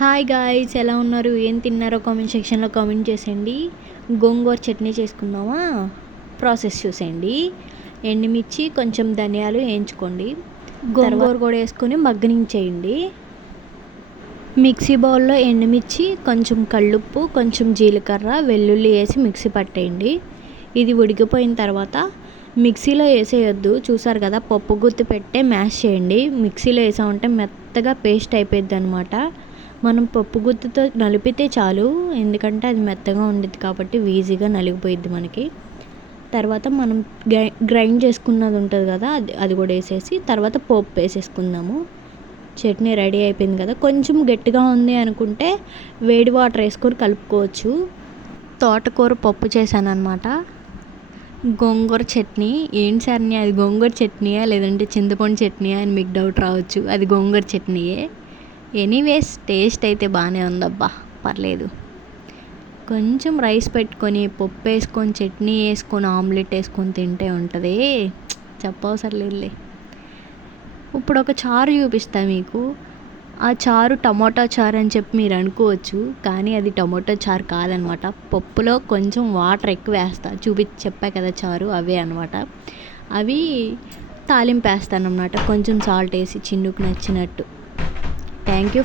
Hi guys, ఎలా ఉన్నారు? ఏం తిన్నారో కామెంట్ సెక్షన్లో కామెంట్ చేసేయండి. గోంగూర చట్నీ చేసుకుందామా? ప్రాసెస్ చూసేయండి. ఎండుమిర్చి, కొంచెం ధనియాలు వేయించుకోండి. గోంగూర కూడా వేసుకొని మగ్గనించేయండి. మిక్సీ బౌల్లో ఎండుమిర్చి, కొంచెం కల్లుప్పు, కొంచెం జీలకర్ర, వెల్లుల్లి వేసి మిక్సీ పట్టేయండి. ఇది ఉడికిపోయిన తర్వాత మిక్సీలో వేసేయొద్దు. చూసారు కదా, పప్పు గుత్తి పెట్టే మ్యాష్ చేయండి. మిక్సీలో వేసామంటే మెత్తగా పేస్ట్ అయిపోద్ది అనమాట. మనం పప్పు గుత్తితో నలిపితే చాలు, ఎందుకంటే అది మెత్తగా ఉండేది కాబట్టి ఈజీగా నలిగిపోయిద్ది మనకి. తర్వాత మనం గ్రైండ్ చేసుకున్నది ఉంటుంది కదా, అది కూడా వేసేసి తర్వాత పోపు వేసేసుకుందాము. చట్నీ రెడీ అయిపోయింది కదా. కొంచెం గట్టిగా ఉంది అనుకుంటే వేడి వాటర్ వేసుకొని కలుపుకోవచ్చు. తోటకూర పప్పు చేశాను అనమాట. గోంగూర చట్నీ. ఏంటి సార్ అది గోంగూర చట్నీయా లేదంటే చింతపండు చట్నీయా అని మీకు డౌట్ రావచ్చు. అది గోంగూర చట్నీయే. ఎనీవేస్ టేస్ట్ అయితే బాగానే ఉందబ్బా, పర్లేదు. కొంచెం రైస్ పెట్టుకొని పప్పు వేసుకొని చట్నీ వేసుకొని ఆమ్లెట్ వేసుకొని తింటే ఉంటుంది, చెప్పవసరం లేదులే. ఇప్పుడు ఒక చారు చూపిస్తా మీకు. ఆ చారు టమోటా చారు అని చెప్పి మీరు అనుకోవచ్చు, కానీ అది టమోటా చారు కాదనమాట. పప్పులో కొంచెం వాటర్ ఎక్కువ వేస్తా, చెప్పా కదా చారు, అవే అనమాట. అవి తాలింపు వేస్తాను అనమాట, కొంచెం సాల్ట్ వేసి చిన్నుకు నచ్చినట్టు. Thank you.